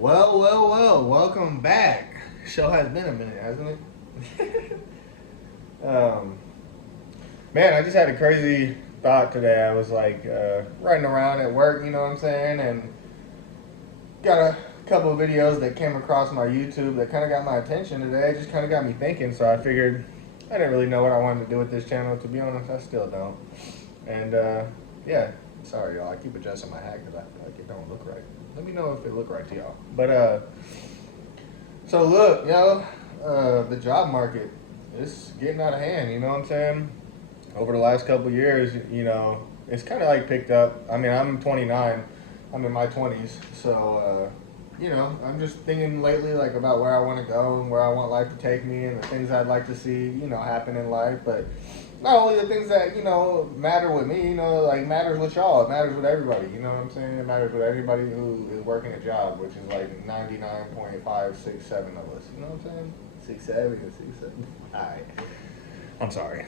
Well, welcome back. Show has been a minute, hasn't it? um, man, I just had a crazy thought today. I was like riding around at work, you know what I'm saying, and got a couple of videos that came across my YouTube that kind of got my attention today. It just kind of got me thinking, so I figured I didn't really know what I wanted to do with this channel. To be honest, I still don't. And yeah, sorry y'all. I keep adjusting my hat because I feel like it don't look right. Let me know if it look right to y'all. But so look, the job market is getting out of hand. You know what I'm saying? Over the last couple of years, it's kind of like picked up. I mean, I'm 29. I'm in my 20s, so I'm just thinking lately like about where I want to go and where I want life to take me and the things I'd like to see, happen in life. But not only the things that matter with me, like matters with y'all. It matters with everybody. You know what I'm saying? It matters with everybody who is working a job, which is like 99.567 of us. You know what I'm saying? 6'7" All right. I'm sorry.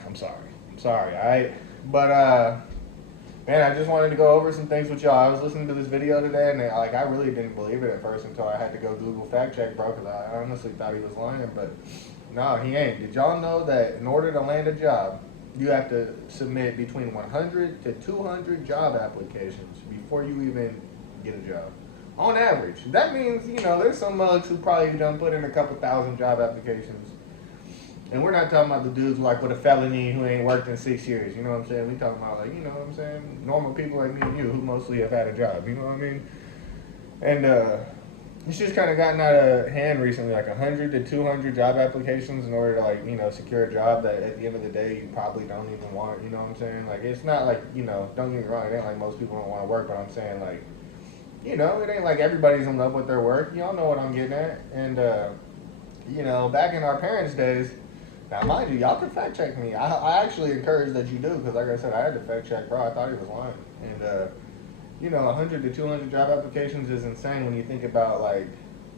All right. But man, I just wanted to go over some things with y'all. I was listening to this video today, and I really didn't believe it at first until I had to go Google fact check, bro, because I honestly thought he was lying, but no, he ain't. Did y'all know that in order to land a job, you have to submit between 100 to 200 job applications before you even get a job? On average. That means, there's some mugs who probably done put in a couple thousand job applications. And we're not talking about the dudes like with a felony who ain't worked in 6 years. You know what I'm saying? We talking about like, normal people like me and you who mostly have had a job. You know what I mean? And it's just kind of gotten out of hand recently, like 100 to 200 job applications in order to secure a job that at the end of the day you probably don't even want. You know what I'm saying? Like it's not like don't get me wrong, it ain't like most people don't want to work, but I'm saying like, it ain't like everybody's in love with their work. Y'all know what I'm getting at. And back in our parents' days. Now, mind you, y'all can fact check me. I actually encourage that you do because, like I said, I had to fact check, bro. I thought he was lying. And 100 to 200 job applications is insane when you think about, like,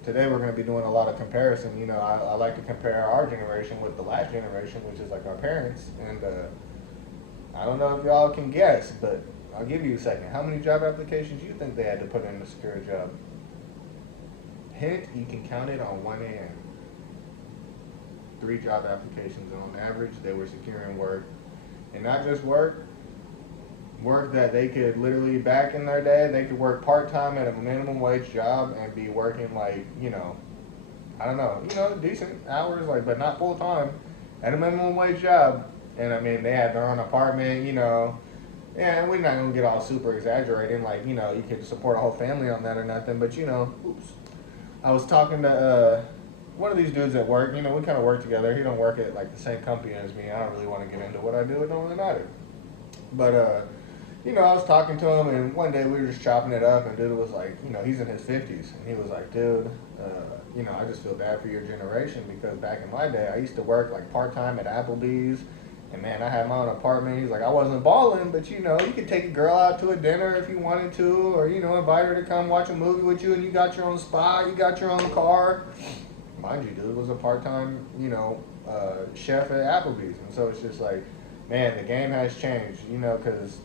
today we're going to be doing a lot of comparison. I like to compare our generation with the last generation, which is, like, our parents. And I don't know if y'all can guess, but I'll give you a second. How many job applications do you think they had to put in to secure a job? Hint, you can count it on one hand. 3 job applications, and on average they were securing work, and not just work that they could literally, back in their day, they could work part-time at a minimum wage job and be working like I don't know, decent hours, like, but not full-time at a minimum wage job. And I mean, they had their own apartment, and we're not gonna get all super exaggerating, like, you could support a whole family on that or nothing, but oops, I was talking to one of these dudes at work. We kind of work together. He don't work at like the same company as me. I don't really want to get into what I do. It don't really matter. But I was talking to him, and one day we were just chopping it up, and dude was like, he's in his 50s, and he was like, dude, I just feel bad for your generation because back in my day, I used to work like part-time at Applebee's, and man, I had my own apartment. He's like, I wasn't balling, but you could take a girl out to a dinner if you wanted to, or invite her to come watch a movie with you, and you got your own spot, you got your own car. Mind you, dude was a part-time, chef at Applebee's. And so it's just like, man, the game has changed, because,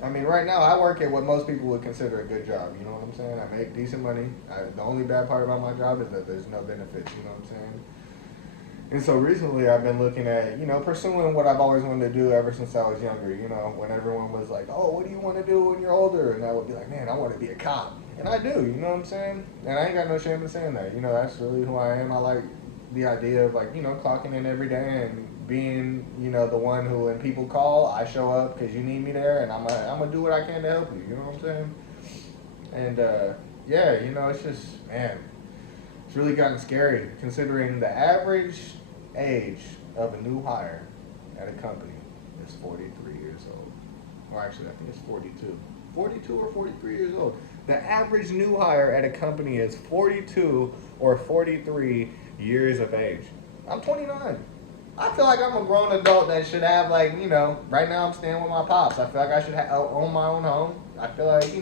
I mean, right now I work at what most people would consider a good job. You know what I'm saying? I make decent money. The only bad part about my job is that there's no benefits, you know what I'm saying? And so recently I've been looking at, pursuing what I've always wanted to do ever since I was younger. When everyone was like, oh, what do you want to do when you're older? And I would be like, man, I want to be a cop. And I do, you know what I'm saying? And I ain't got no shame in saying that. That's really who I am. I like the idea of like, clocking in every day and being, the one who when people call, I show up because you need me there, and I'm gonna do what I can to help you. You know what I'm saying? And yeah, it's just, man, it's really gotten scary considering the average age of a new hire at a company is 43 years old. Or actually, I think it's 42. 42 or 43 years old. The average new hire at a company is 42 or 43 years of age. I'm 29. I feel like I'm a grown adult that should have, like, right now I'm staying with my pops. I feel like I should own my own home. I feel like,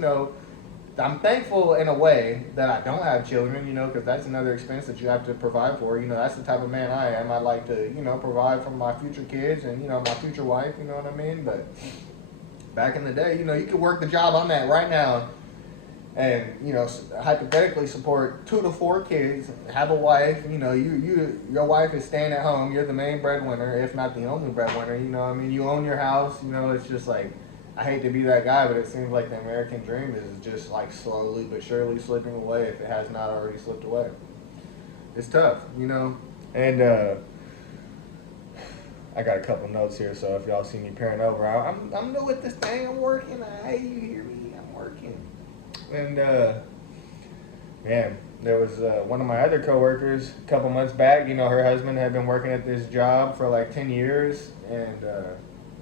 I'm thankful in a way that I don't have children, because that's another expense that you have to provide for. That's the type of man I am. I like to, provide for my future kids and, my future wife, you know what I mean? But back in the day, you could work the job I'm at right now and hypothetically support 2 to 4 kids, have a wife. Your wife is staying at home. You're the main breadwinner, if not the only breadwinner. You own your house. It's just like, I hate to be that guy, but it seems like the American dream is just like slowly but surely slipping away, if it has not already slipped away. It's tough. And I got a couple notes here, so if y'all see me peering over, I'm new at this thing. I'm working. Hey, you hear me? I'm working. And man, there was one of my other coworkers a couple months back. Her husband had been working at this job for like 10 years, and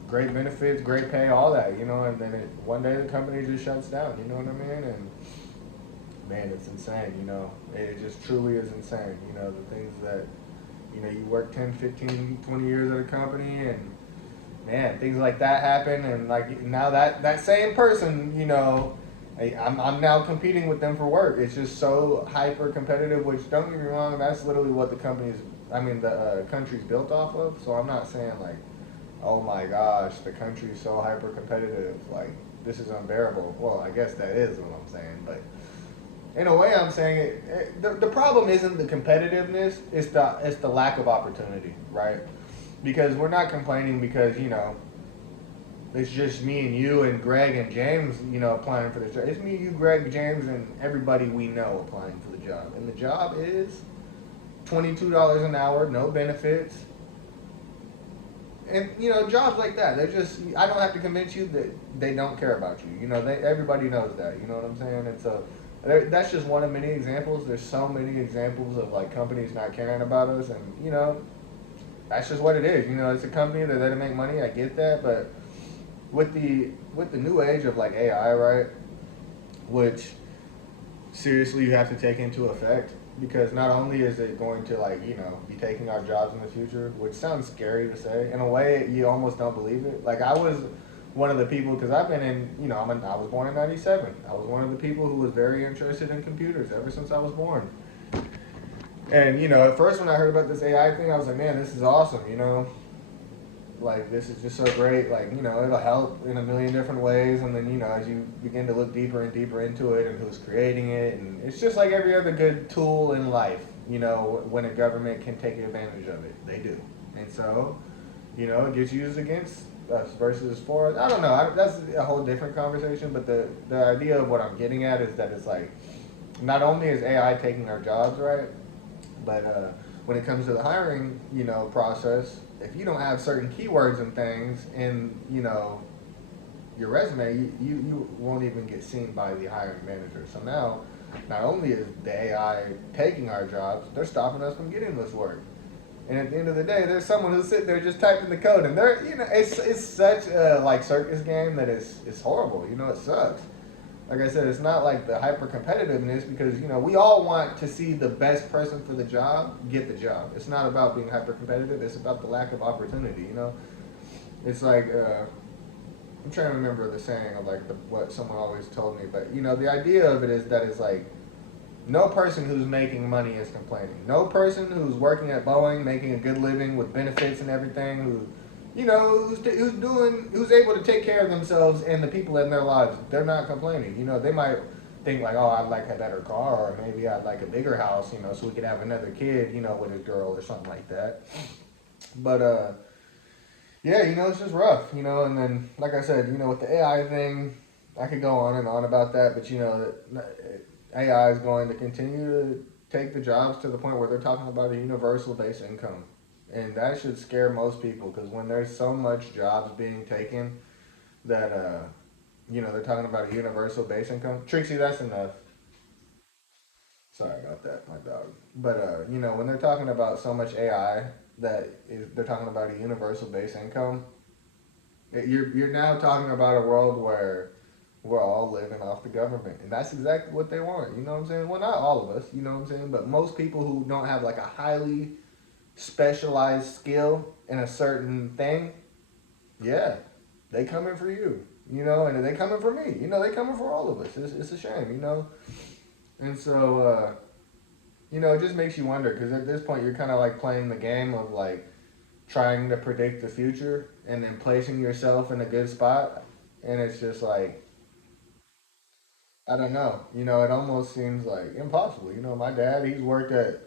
great benefits, great pay, all that. And then one day the company just shuts down. You know what I mean? And man, it's insane. It just truly is insane. The things that you work 10, 15, 20 years at a company, and man, things like that happen, and like now that same person, I'm now competing with them for work. It's just so hyper competitive. Which, don't get me wrong, that's literally what the country's built off of. So I'm not saying like, oh my gosh, the country's so hyper competitive, like this is unbearable. Well, I guess that is what I'm saying, but in a way, I'm saying the problem isn't the competitiveness; it's the lack of opportunity, right? Because we're not complaining because it's just me and you and Greg and James, applying for the job. It's me, you, Greg, James, and everybody we know applying for the job. And the job is $22 an hour, no benefits. And, jobs like that, I don't have to convince you that they don't care about you. Everybody knows that, you know what I'm saying? And so that's just one of many examples. There's so many examples of like companies not caring about us, and, that's just what it is. It's a company, they're there to make money, I get that, but with the new age of like AI, right? Which seriously you have to take into effect, because not only is it going to like be taking our jobs in the future, which sounds scary to say. In a way, you almost don't believe it. Like I was one of the people, because I've been in I was born in '97. I was one of the people who was very interested in computers ever since I was born. And at first when I heard about this AI thing, I was like, man, this is awesome. Like this is just so great, like it'll help in a million different ways. And then as you begin to look deeper and deeper into it, and who's creating it, and it's just like every other good tool in life. When a government can take advantage of it, they do. And so it gets used against us versus for us. I don't know, that's a whole different conversation. But the idea of what I'm getting at is that it's like, not only is AI taking our jobs, right, but when it comes to the hiring process, if you don't have certain keywords and things in your resume, you won't even get seen by the hiring manager. So now, not only is the AI taking our jobs, they're stopping us from getting this work. And at the end of the day, there's someone who's sitting there just typing the code, and they're it's such a like circus game that it's horrible. It sucks. Like I said, it's not like the hyper competitiveness, because we all want to see the best person for the job get the job. It's not about being hyper competitive. It's about the lack of opportunity. It's like I'm trying to remember the saying of like what someone always told me, but the idea of it is that it's like, no person who's making money is complaining. No person who's working at Boeing, making a good living with benefits and everything, who's able to take care of themselves and the people in their lives, they're not complaining. They might think like, oh, I'd like a better car, or maybe I'd like a bigger house, so we could have another kid, with a girl or something like that. But yeah, it's just rough, and then like I said, with the AI thing, I could go on and on about that, but AI is going to continue to take the jobs to the point where they're talking about a universal base income. And that should scare most people, because when there's so much jobs being taken that they're talking about a universal base income. Trixie, that's enough. Sorry about that, my dog. But when they're talking about so much AI they're talking about a universal base income, you're now talking about a world where we're all living off the government, and that's exactly what they want. You know what I'm saying? Well, not all of us. You know what I'm saying? But most people who don't have like a highly specialized skill in a certain thing, yeah, they coming for you. And they coming for me. They coming for all of us. It's a shame. And so it just makes you wonder, because at this point you're kind of like playing the game of like trying to predict the future and then placing yourself in a good spot, and it's just like, I don't know. It almost seems like impossible. My dad, he's worked at,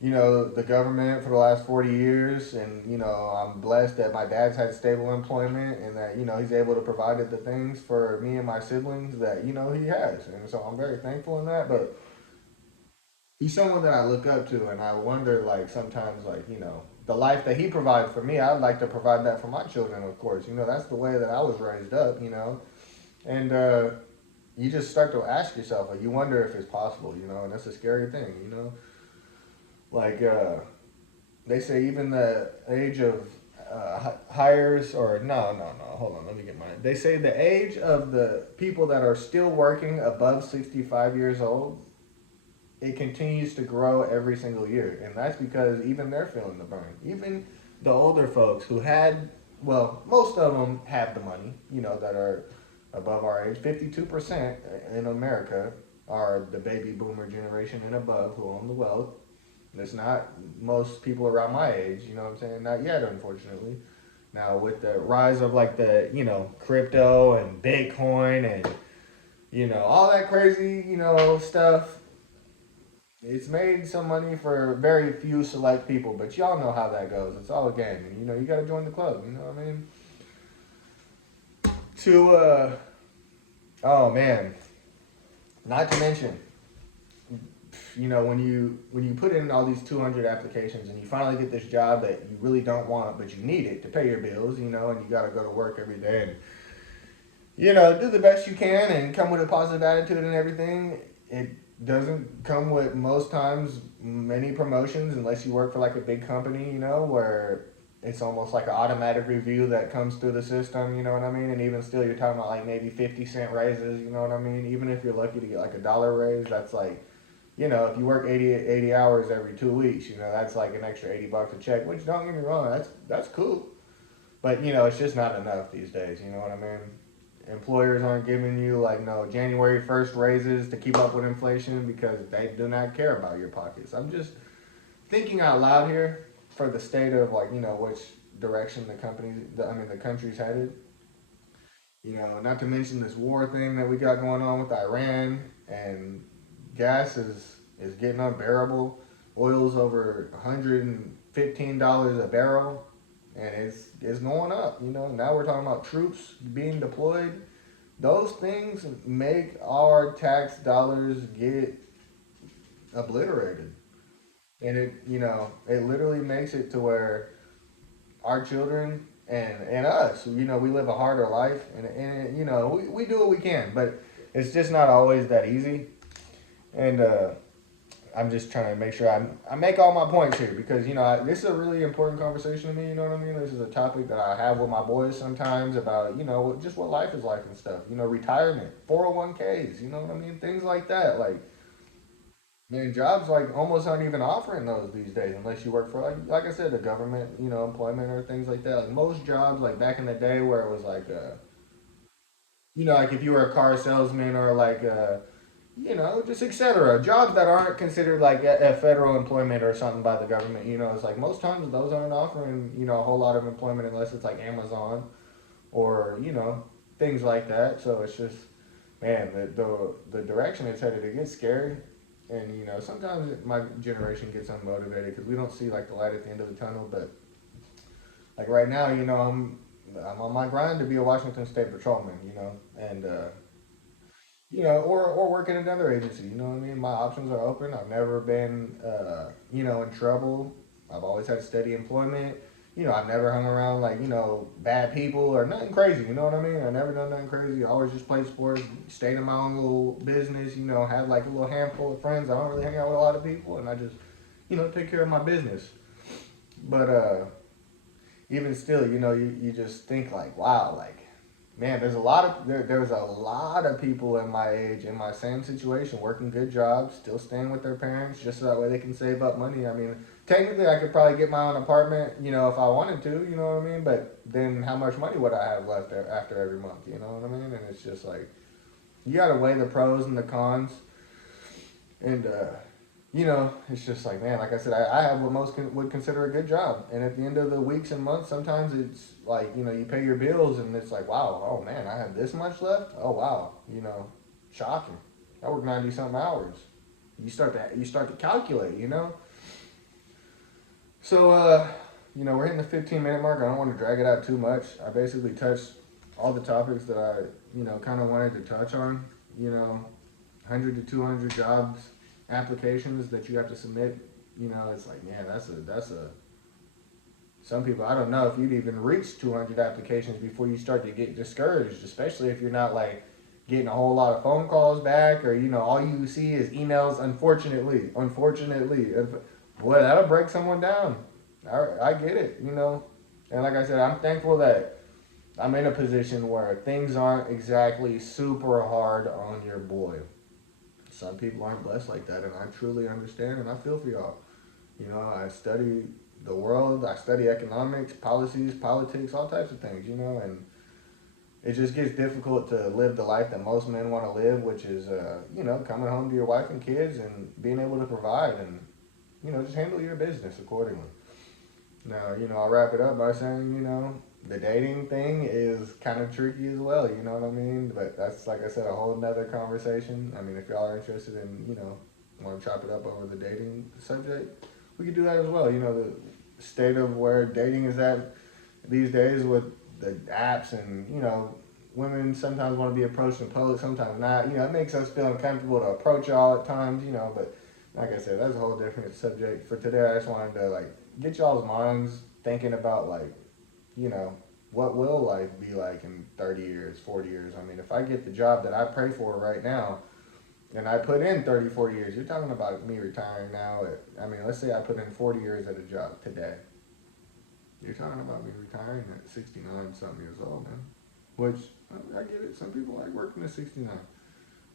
the government for the last 40 years. And, I'm blessed that my dad's had stable employment and that, he's able to provide the things for me and my siblings that, he has. And so I'm very thankful in that. But he's someone that I look up to, and I wonder, like, sometimes, like, the life that he provides for me, I'd like to provide that for my children, of course. That's the way that I was raised up. And you just start to ask yourself, like, you wonder if it's possible, and that's a scary thing. Like, they say even the age of hires, or no, hold on, let me get mine. They say the age of the people that are still working above 65 years old, it continues to grow every single year. And that's because even they're feeling the burn. Even the older folks who had, well, most of them have the money, that are above our age. 52% in America are the baby boomer generation and above who own the wealth. It's not most people around my age, you know what I'm saying? Not yet, unfortunately. Now, with the rise of like crypto and Bitcoin and, all that crazy, stuff, it's made some money for very few select people, but y'all know how that goes. It's all a game, and you got to join the club. You know what I mean? To oh man, not to mention, when you put in all these 200 applications and you finally get this job that you really don't want, but you need it to pay your bills, and you got to go to work every day and do the best you can and come with a positive attitude and everything. It doesn't come with most times many promotions unless you work for like a big company, where it's almost like an automatic review that comes through the system, you know what I mean? And even still, you're talking about like maybe 50-cent raises, you know what I mean? Even if you're lucky to get like a dollar raise, that's like, if you work 80 hours every 2 weeks, that's like an extra $80 a check, which don't get me wrong, that's cool. But, it's just not enough these days, you know what I mean? Employers aren't giving you like no January 1st raises to keep up with inflation because they do not care about your pockets. I'm just thinking out loud here for the state of like which direction the country's headed. Not to mention this war thing that we got going on with Iran, and gas is getting unbearable. Oil's over $115 a barrel, and it's going up. Now we're talking about troops being deployed. Those things make our tax dollars get obliterated, and it literally makes it to where our children and us, we live a harder life, and we do what we can, but it's just not always that easy. And I'm just trying to make sure I make all my points here because this is a really important conversation to me. You know what I mean? This is a topic that I have with my boys sometimes about just what life is like and stuff. Retirement, 401ks. You know what I mean? Things like that. Like, man, jobs like almost aren't even offering those these days unless you work for like I said, the government. Employment or things like that. Like most jobs, like back in the day where it was like like if you were a car salesman or like just etc. Jobs that aren't considered like a federal employment or something by the government. It's like most times those aren't offering a whole lot of employment unless it's like Amazon or things like that. So it's just man, the direction it's headed, it gets scary. And sometimes my generation gets unmotivated because we don't see like the light at the end of the tunnel. But like right now, I'm on my grind to be a Washington State patrolman. And or work in another agency. You know what I mean? My options are open. I've never been, in trouble. I've always had steady employment. I've never hung around like, bad people or nothing crazy. You know what I mean? I've never done nothing crazy. I always just played sports, stayed in my own little business, had like a little handful of friends. I don't really hang out with a lot of people, and I just, take care of my business. But even still, you just think like, wow, like, man, there's a lot of people in my age in my same situation, working good jobs, still staying with their parents, just so that way they can save up money. I mean, technically, I could probably get my own apartment, if I wanted to, you know what I mean. But then, how much money would I have left after every month? You know what I mean? And it's just like you got to weigh the pros and the cons, and it's just like, man, like I said, I have what most would consider a good job. And at the end of the weeks and months, sometimes it's like, you pay your bills and it's like, wow, oh man, I have this much left. Oh, wow. Shocking. I work 90 something hours. You start to calculate, you know. So we're hitting the 15-minute mark. I don't want to drag it out too much. I basically touched all the topics that I kind of wanted to touch on. 100 to 200 jobs applications that you have to submit. It's like, man, that's a some people, I don't know if you'd even reach 200 applications before you start to get discouraged, especially if you're not like getting a whole lot of phone calls back, or all you see is emails. Unfortunately, boy, that'll break someone down. I get it, and like I said, I'm thankful that I'm in a position where things aren't exactly super hard on your boy. Some people aren't blessed like that, and I truly understand, and I feel for y'all. I study the world, I study economics, policies, politics, all types of things, and it just gets difficult to live the life that most men want to live, which is, coming home to your wife and kids and being able to provide and, just handle your business accordingly. Now, I'll wrap it up by saying, the dating thing is kind of tricky as well, you know what I mean? But that's, like I said, a whole nother conversation. I mean, if y'all are interested in, want to chop it up over the dating subject, we could do that as well. The state of where dating is at these days with the apps, and, women sometimes want to be approached in public, sometimes not. It makes us feel uncomfortable to approach y'all at times, but like I said, that's a whole different subject. For today, I just wanted to, get y'all's minds thinking about, what will life be like in 30 years, 40 years? I mean, if I get the job that I pray for right now, and I put in 30, 40 years, you're talking about me retiring now let's say I put in 40 years at a job today. You're talking about me retiring at 69 something years old, man. Which, I get it, some people like working at 69.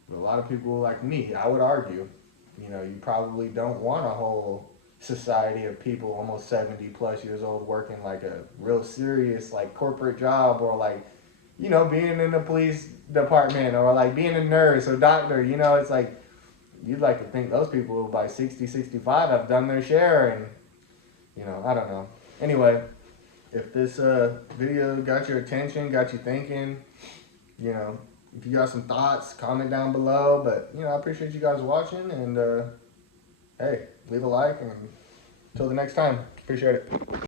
But a lot of people like me, I would argue, you probably don't want a whole society of people almost 70 plus years old working like a real serious corporate job, or being in the police department, or being a nurse or doctor. It's like you'd like to think those people by 60, 65 have done their share, and I don't know. Anyway, if this video got your attention, got you thinking, if you got some thoughts, comment down below. But I appreciate you guys watching, and hey, leave a like, and until the next time, appreciate it.